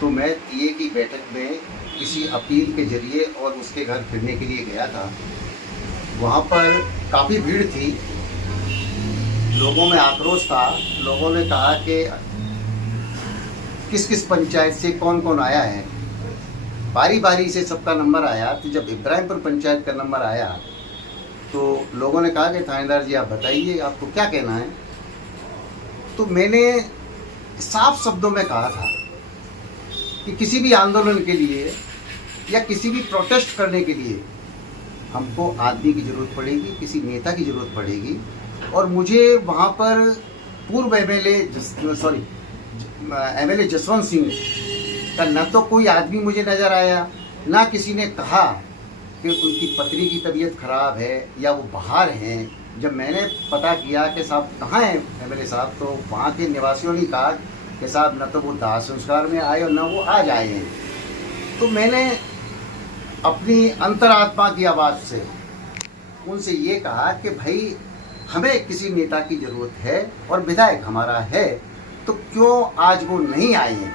तो मैं टीए की बैठक में किसी अपील के जरिए और उसके घर फिरने के लिए गया था। वहाँ पर काफ़ी भीड़ थी, लोगों में आक्रोश था। लोगों ने कहा कि किस किस पंचायत से कौन कौन आया है। बारी बारी से सबका नंबर आया, तो जब इब्राहिमपुर पंचायत का नंबर आया तो लोगों ने कहा कि थानेदार जी आप बताइए आपको क्या कहना है। तो मैंने साफ शब्दों में कहा था कि किसी भी आंदोलन के लिए या किसी भी प्रोटेस्ट करने के लिए हमको आदमी की ज़रूरत पड़ेगी, किसी नेता की ज़रूरत पड़ेगी। और मुझे वहाँ पर पूर्व एमएलए जसवंत सिंह का न तो कोई आदमी मुझे नज़र आया, ना किसी ने कहा कि उनकी पत्नी की तबीयत ख़राब है या वो बाहर हैं। जब मैंने पता किया कि साहब कहाँ हैं एमएलए साहब, तो वहाँ के निवासियों ने कहा कि साहब न तो वो दाह संस्कार में आए और न वो आज आए हैं। तो मैंने अपनी अंतरात्मा की आवाज़ से उनसे ये कहा कि भाई हमें किसी नेता की ज़रूरत है और विधायक हमारा है, तो क्यों आज वो नहीं आए हैं।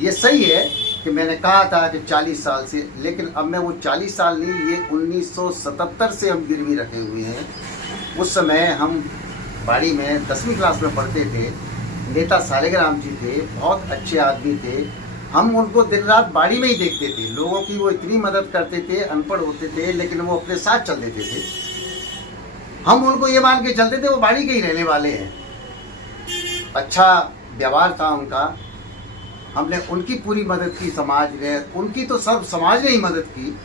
ये सही है कि मैंने कहा था कि 40 साल से, लेकिन अब मैं वो 40 साल नहीं, ये 1977 से हम गिरवी रखे हुए हैं। उस समय हम बाड़ी में 10वीं क्लास में पढ़ते थे। नेता सालिग्राम जी थे, बहुत अच्छे आदमी थे। हम उनको दिन रात बाड़ी में ही देखते थे। लोगों की वो इतनी मदद करते थे, अनपढ़ होते थे लेकिन वो अपने साथ चल देते थे। हम उनको ये मान के चलते थे वो बाड़ी के ही रहने वाले हैं। अच्छा व्यवहार था उनका, हमने उनकी पूरी मदद की, समाज ने उनकी तो सब समाज ने ही मदद की।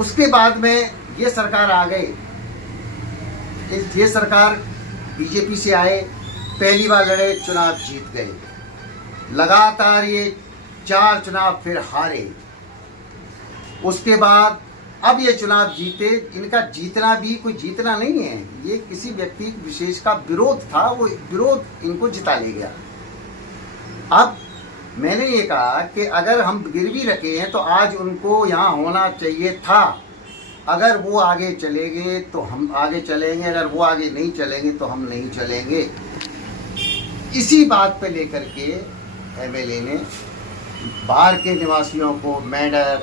उसके बाद में ये सरकार आ गई, ये सरकार बीजेपी से आए, पहली बार लड़े, चुनाव जीत गए। लगातार ये 4 चुनाव फिर हारे। उसके बाद अब ये चुनाव जीते। इनका जीतना भी कोई जीतना नहीं है, ये किसी व्यक्ति विशेष का विरोध था, वो विरोध इनको जिता ले गया। अब मैंने ये कहा कि अगर हम गिरवी रखे हैं तो आज उनको यहाँ होना चाहिए था। अगर वो आगे चले गए तो हम आगे चलेंगे, अगर वो आगे नहीं चलेंगे तो हम नहीं चलेंगे। इसी बात पे लेकर के एमएलए ने बाहर के निवासियों को मैडर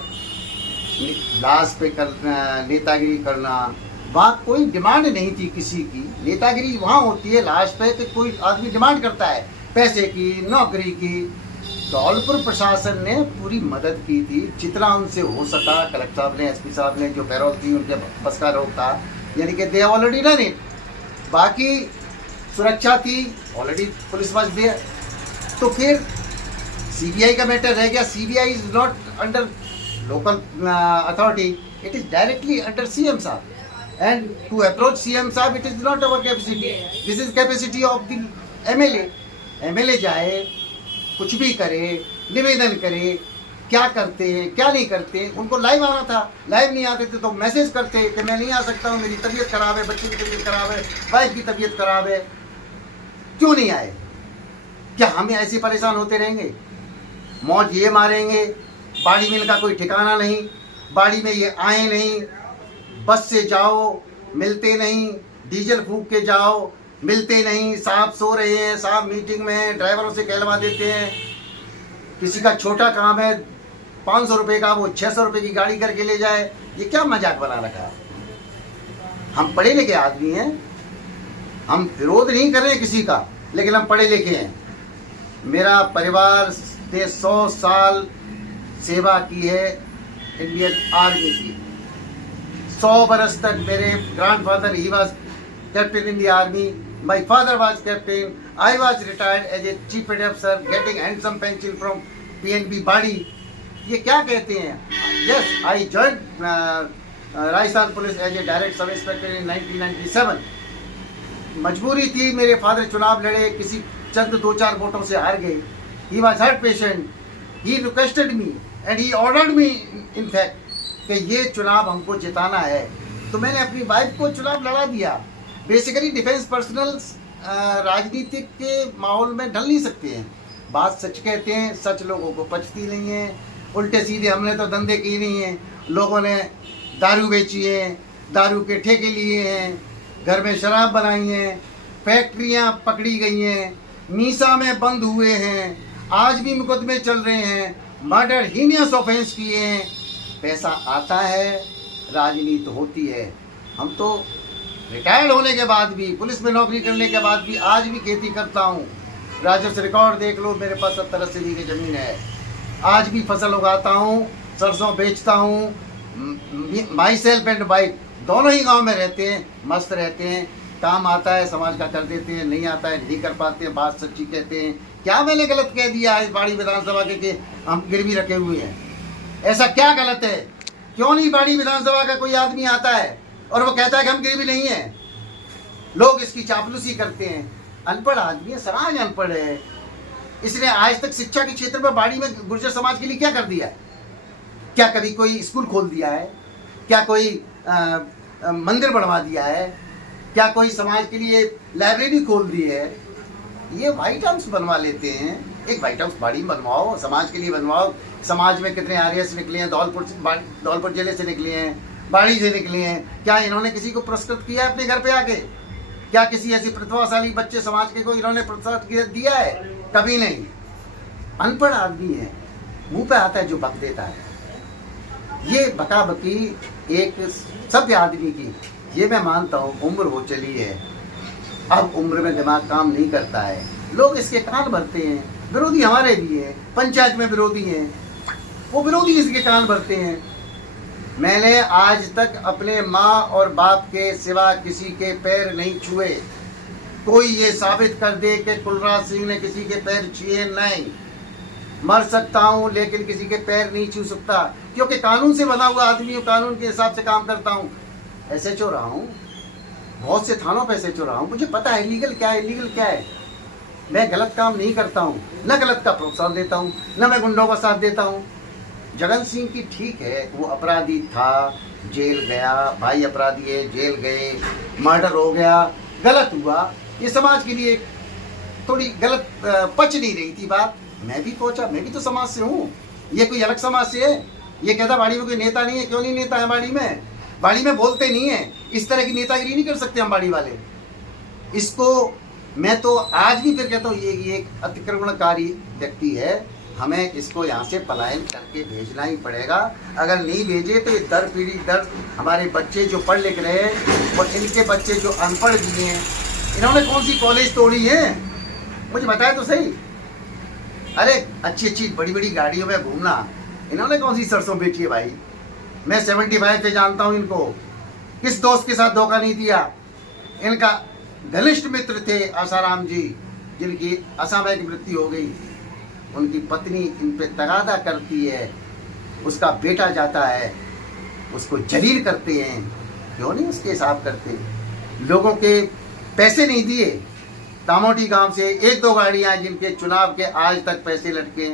लाश पे करना, नेतागिरी करना। वहाँ कोई डिमांड नहीं थी किसी की। नेतागिरी वहाँ होती है लाश पे कि कोई आदमी डिमांड करता है पैसे की, नौकरी की। धौलपुर प्रशासन ने पूरी मदद की थी जितना उनसे हो सका। कलेक्टर साहब ने, एसपी साहब ने, जो पैरोल थी उनके बस का रोक था, यानी कि दे ऑलरेडी डन इट। बाकी सुरक्षा थी, ऑलरेडी पुलिस वाज देयर। तो फिर सीबीआई का मैटर रह गया। CBI is not under local authority, it is directly under CM साहब, एंड टू अप्रोच सीएम साहब it is not our capacity, this is capacity of the MLA. MLA जाए, कुछ भी करे, निवेदन करे, क्या करते हैं क्या नहीं करते। उनको लाइव आना था, लाइव नहीं आते थे तो मैसेज करते कि मैं नहीं आ सकता हूँ, मेरी तबीयत खराब है, बच्चे की तबीयत खराब है, वाइफ की तबीयत खराब है। क्यों नहीं आए? क्या हम ऐसे परेशान होते रहेंगे? मौज ये मारेंगे, बाड़ी मिल का कोई ठिकाना नहीं, बाड़ी में ये आए नहीं। बस से जाओ मिलते नहीं, डीजल फूंक के जाओ मिलते नहीं। साहब सो रहे हैं, साहब मीटिंग में हैं, ड्राइवरों से कहलवा देते हैं। किसी का छोटा काम है 500 रुपये का, वो 600 रुपये की गाड़ी करके ले जाए। ये क्या मजाक बना रखा है? हम पढ़े लिखे आदमी हैं, हम विरोध नहीं कर रहे हैं किसी का, लेकिन हम पढ़े लिखे हैं। मेरा परिवार ने 100 साल सेवा की है इंडियन आर्मी की। 100 बरस तक मेरे grandfather he was captain in the army, my father was captain, I was retired as a chief petty officer getting handsome pension from PNB body। ये क्या कहते हैं? Yes, I joined Rajasthan police as a direct sub inspector in 1997। मजबूरी थी, मेरे father चुनाव लड़े, किसी चंद 2-4 वोटों से हार गए। He was heart patient, he requested me and he ordered me in fact कि ये चुनाव हमको जिताना है। तो मैंने अपनी वाइफ को चुनाव लड़ा दिया। बेसिकली डिफेंस पर्सनल्स राजनीतिक के माहौल में ढल नहीं सकते हैं। बात सच कहते हैं, सच लोगों को पचती नहीं है। उल्टे सीधे हमने तो धंधे किए नहीं हैं। लोगों ने दारू बेची है, दारू के ठेके लिए हैं, घर में शराब बनाई हैं, फैक्ट्रियां पकड़ी गई हैं, मीसा में बंद हुए हैं। आज भी मुकदमे चल रहे हैं, मर्डर हीनियस ऑफेंस किए हैं। पैसा आता है, राजनीति होती है। हम तो रिटायर्ड होने के बाद भी, पुलिस में नौकरी करने के बाद भी आज भी खेती करता हूँ। राजस्व रिकॉर्ड देख लो, मेरे पास 70-80 बीघे ज़मीन है। आज भी फसल उगाता हूँ, सरसों बेचता हूँ। माई सेल्फ एंड वाइफ दोनों ही गांव में रहते हैं, मस्त रहते हैं। काम आता है समाज का कर देते हैं, नहीं आता है नहीं कर पाते हैं, बात सच्ची कहते हैं। क्या मैंने गलत कह दिया है इस बाड़ी विधानसभा के कि हम गिरवी रखे हुए हैं? ऐसा क्या गलत है? क्यों नहीं बाड़ी विधानसभा का कोई आदमी आता है और वो कहता है कि हम गिरवी नहीं है? लोग इसकी चापलूसी करते हैं। अनपढ़ आदमी है, समाज अनपढ़ है। इसने आज तक शिक्षा के क्षेत्र में बाड़ी में गुर्जर समाज के लिए क्या कर दिया है? क्या कभी कोई स्कूल खोल दिया है? क्या कोई मंदिर बनवा दिया है? क्या कोई समाज के लिए लाइब्रेरी खोल दी है? ये व्हाइट हाउस बनवा लेते हैं। एक व्हाइट हाउस बाड़ी में बनवाओ, समाज के लिए बनवाओ। समाज में कितने आरएस निकले हैं, धौलपुर जिले से निकले हैं, बाड़ी से निकले हैं। क्या इन्होंने किसी को पुरस्कृत किया है अपने घर पे आके? क्या किसी ऐसी प्रतिभाशाली बच्चे समाज के को इन्होंने प्रोत्साहन दिया है? कभी नहीं। अनपढ़ आदमी है, मुंह पे आता है जो बक देता है। ये बकाबकी एक सभ्य आदमी की, ये मैं मानता हूँ, उम्र हो चली है। अब उम्र में दिमाग काम नहीं करता है, लोग इसके कान भरते हैं। विरोधी हमारे भी हैं, पंचायत में विरोधी हैं, वो विरोधी इसके कान भरते हैं। मैंने आज तक अपने माँ और बाप के सिवा किसी के पैर नहीं छुए। कोई ये साबित कर दे कि कुलराज सिंह ने किसी के पैर छुए, नहीं। मर सकता हूँ लेकिन किसी के पैर नहीं छू सकता, क्योंकि कानून से बना हुआ आदमी हूँ, कानून के हिसाब से काम करता हूँ। एसएचओ रहा हूँ, बहुत से थानों पे एसएचओ रहा हूँ, मुझे पता है लीगल क्या है, इलीगल क्या है। मैं गलत काम नहीं करता हूँ, न गलत का प्रोत्साहन देता हूँ, न मैं गुंडों का साथ देता हूँ। जगन सिंह की ठीक है, वो अपराधी था, जेल गया, भाई अपराधी है, जेल गए, मर्डर हो गया, गलत हुआ। ये समाज के लिए थोड़ी गलत पच नहीं रही थी बात। मैं भी पहुंचा, मैं भी तो समाज से हूँ। ये कोई अलग समाज से है? ये कहता बाड़ी में कोई नेता नहीं है। क्यों नहीं नेता है बाड़ी में? बाड़ी में बोलते नहीं है, इस तरह की नेतागिरी नहीं कर सकते हम बाड़ी वाले। इसको मैं तो आज भी फिर कहता हूँ, ये एक अतिक्रमणकारी व्यक्ति है, हमें इसको यहाँ से पलायन करके भेजना ही पड़ेगा। अगर नहीं भेजे तो ये दर पीढ़ी दर हमारे बच्चे जो पढ़ लिख रहे हैं और इनके बच्चे जो अनपढ़ भी हैं, इन्होंने कौन सी कॉलेज तोड़ी है मुझे बताया तो सही। अरे अच्छी अच्छी बड़ी बड़ी गाड़ियों में घूमना, इन्होंने कौन सी सरसों बेची है भाई? मैं 75 से जानता हूँ इनको। किस दोस्त के साथ धोखा नहीं दिया? इनका घनिष्ठ मित्र थे आसाराम जी, जिनकी असामयिक मृत्यु हो गई। उनकी पत्नी इन पे तगादा करती है, उसका बेटा जाता है, उसको जलील करते हैं। क्यों नहीं उसके हिसाब करते? लोगों के पैसे नहीं दिए। तामोटी गांव से 1-2 गाड़ियां जिनके चुनाव के आज तक पैसे लटके हैं।